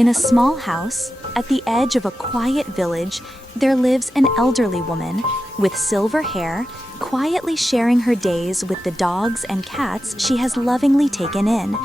In a small house, at the edge of a quiet village, there lives an elderly woman with silver hair, quietly sharing her days with the dogs and cats she has lovingly taken in.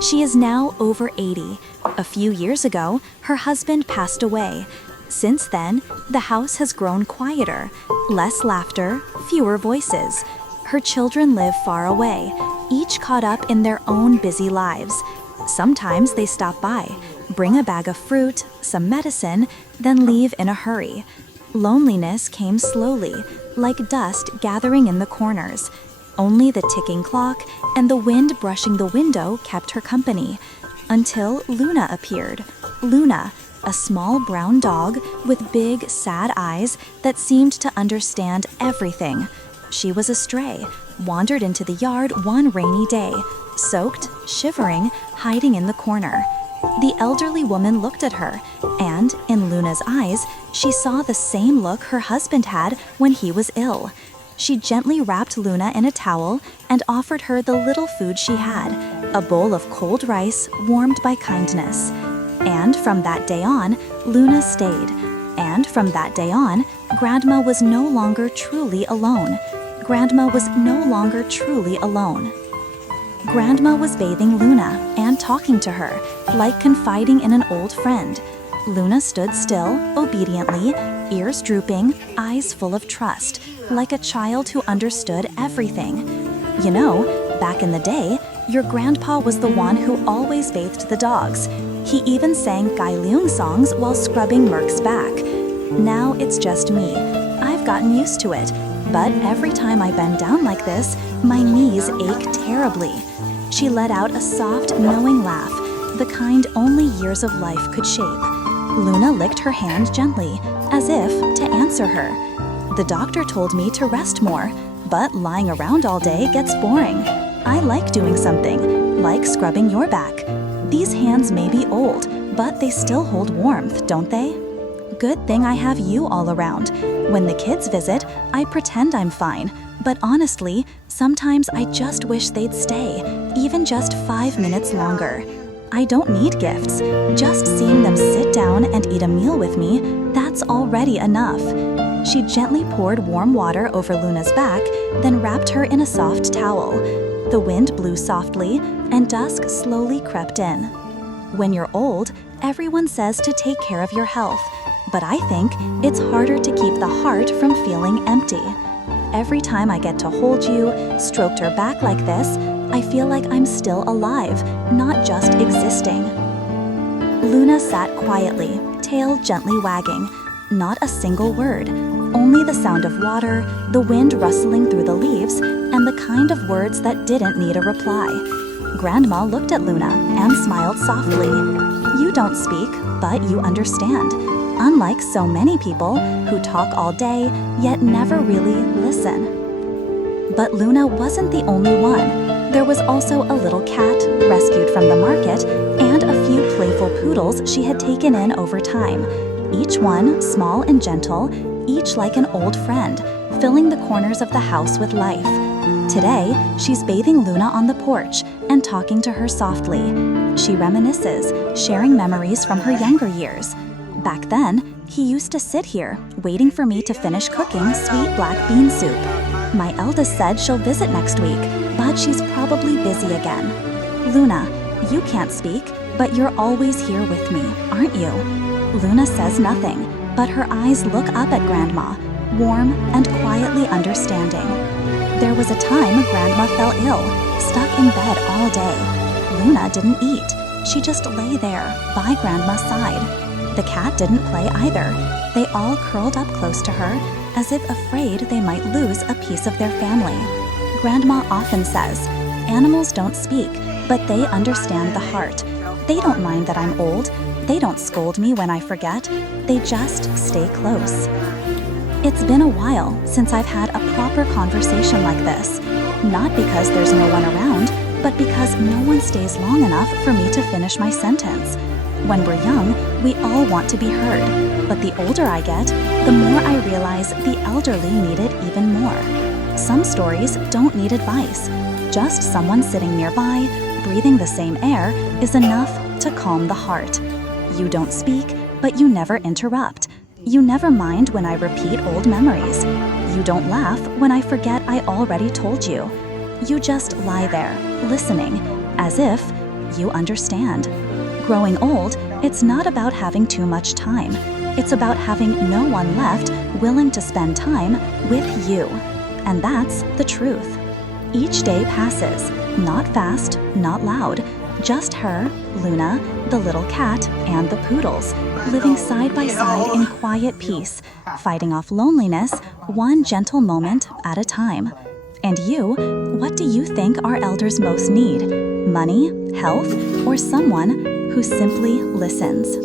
She is now over 80. A few years ago, her husband passed away. Since then, the house has grown quieter, less laughter, fewer voices. Her children live far away, each caught up in their own busy lives. Sometimes they stop by, bring a bag of fruit, some medicine, then leave in a hurry. Loneliness came slowly, like dust gathering in the corners. Only the ticking clock and the wind brushing the window kept her company, until Luna appeared. Luna, a small brown dog with big, sad eyes that seemed to understand everything. She was a stray, wandered into the yard one rainy day, soaked, shivering, hiding in the corner. The elderly woman looked at her, and, in Luna's eyes, she saw the same look her husband had when he was ill. She gently wrapped Luna in a towel and offered her the little food she had, a bowl of cold rice warmed by kindness. And from that day on, Luna stayed. And from that day on, Grandma was no longer truly alone. Grandma was no longer truly alone. Grandma was bathing Luna and talking to her, like confiding in an old friend. Luna stood still, obediently, ears drooping, eyes full of trust, like a child who understood everything. You know, back in the day, your grandpa was the one who always bathed the dogs. He even sang Gaileung songs while scrubbing Merc's back. Now it's just me. I've gotten used to it, but every time I bend down like this, my knees ache terribly. She let out a soft, knowing laugh, the kind only years of life could shape. Luna licked her hand gently, as if to answer her. The doctor told me to rest more, but lying around all day gets boring. I like doing something, like scrubbing your back. These hands may be old, but they still hold warmth, don't they? Good thing I have you all around. When the kids visit, I pretend I'm fine. But honestly, sometimes I just wish they'd stay, even just 5 minutes longer. I don't need gifts. Just seeing them sit down and eat a meal with me, that's already enough. She gently poured warm water over Luna's back, then wrapped her in a soft towel. The wind blew softly, and dusk slowly crept in. When you're old, everyone says to take care of your health, but I think it's harder to keep the heart from feeling empty. Every time I get to hold you, stroke her back like this, I feel like I'm still alive, not just existing. Luna sat quietly, tail gently wagging. Not a single word, only the sound of water, the wind rustling through the leaves, and the kind of words that didn't need a reply. Grandma looked at Luna and smiled softly. You don't speak, but you understand. Unlike so many people who talk all day, yet never really listen. But Luna wasn't the only one. There was also a little cat, rescued from the market, and a few playful poodles she had taken in over time. Each one small and gentle, each like an old friend, filling the corners of the house with life. Today, she's bathing Luna on the porch and talking to her softly. She reminisces, sharing memories from her younger years. Back then, he used to sit here, waiting for me to finish cooking sweet black bean soup. My eldest said she'll visit next week, but she's probably busy again. Luna, you can't speak, but you're always here with me, aren't you? Luna says nothing, but her eyes look up at Grandma, warm and quietly understanding. There was a time Grandma fell ill, stuck in bed all day. Luna didn't eat. She just lay there, by Grandma's side. The cat didn't play either. They all curled up close to her, as if afraid they might lose a piece of their family. Grandma often says, animals don't speak, but they understand the heart. They don't mind that I'm old. They don't scold me when I forget. They just stay close. It's been a while since I've had a proper conversation like this. Not because there's no one around, but because no one stays long enough for me to finish my sentence. When we're young, we all want to be heard. But the older I get, the more I realize the elderly need it even more. Some stories don't need advice. Just someone sitting nearby, breathing the same air, is enough to calm the heart. You don't speak, but you never interrupt. You never mind when I repeat old memories. You don't laugh when I forget I already told you. You just lie there, listening, as if you understand. Growing old, it's not about having too much time. It's about having no one left willing to spend time with you. And that's the truth. Each day passes, not fast, not loud, just her, Luna, the little cat, and the poodles, living side by side in quiet peace, fighting off loneliness one gentle moment at a time. And you, what do you think our elders most need? Money, health, or someone who simply listens?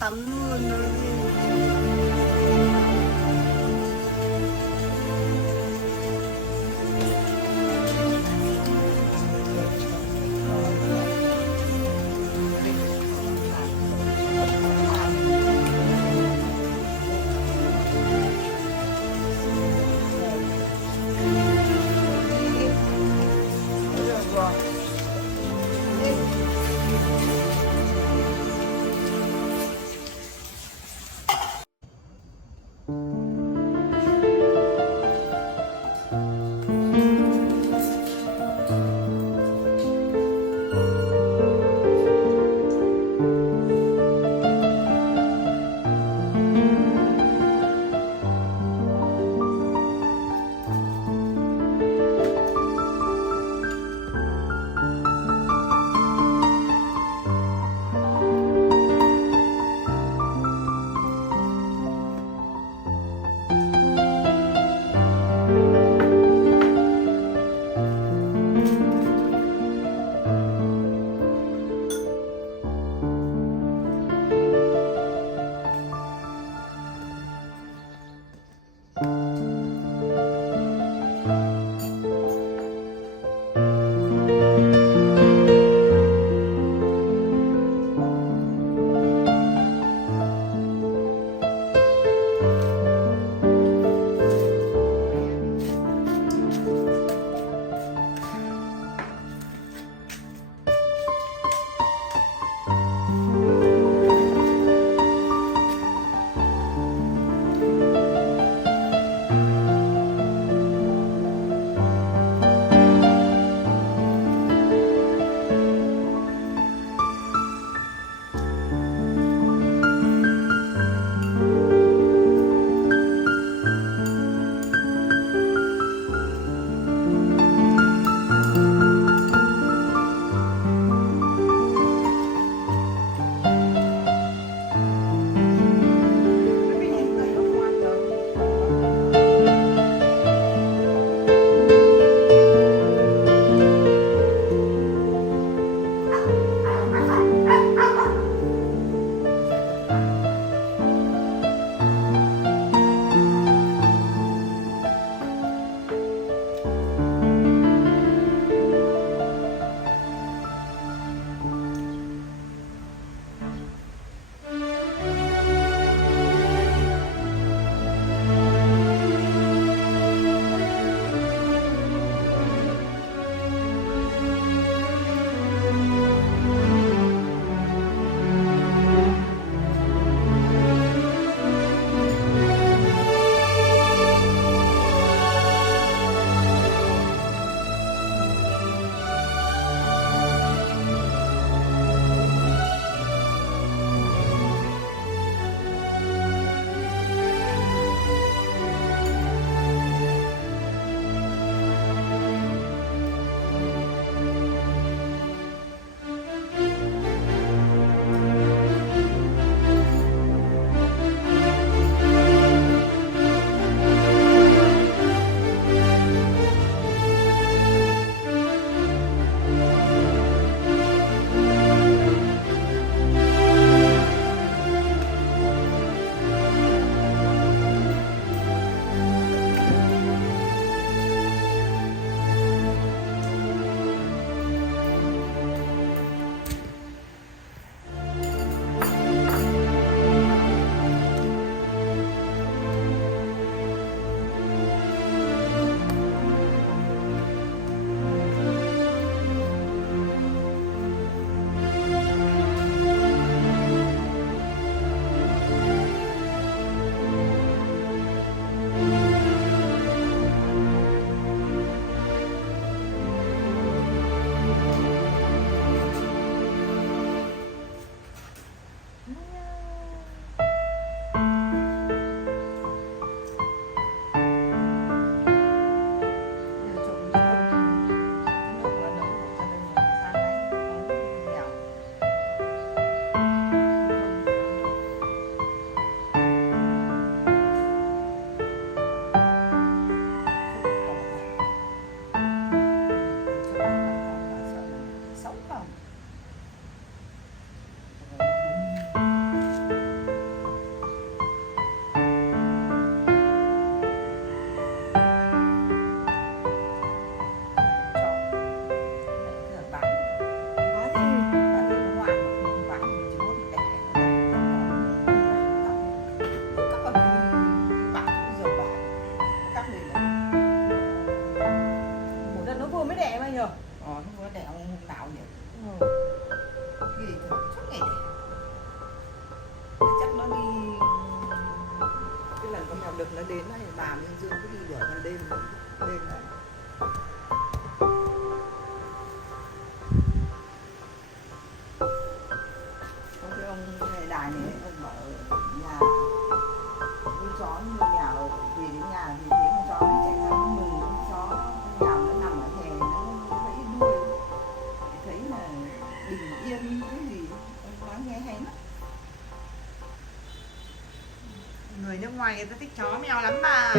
tắm luôn rồi. đẻ hôm nào nhỉ? Ừ. Gì suốt ngày đẻ. Chắc nó đi cái lần con mèo đực nó đến này bà với Dương cứ đi đuổi ban đêm này. Có cái ông này đài này ông bảo nhà nuôi chó như nhà về đến nhà thì thấy con chó nó chạy ra nó mừng, con chó con mèo nó nằm ở hè nó vẫy đuôi thấy là bình yên cái gì ông nói nghe hay lắm. Người nước ngoài người ta thích chó mèo lắm bà.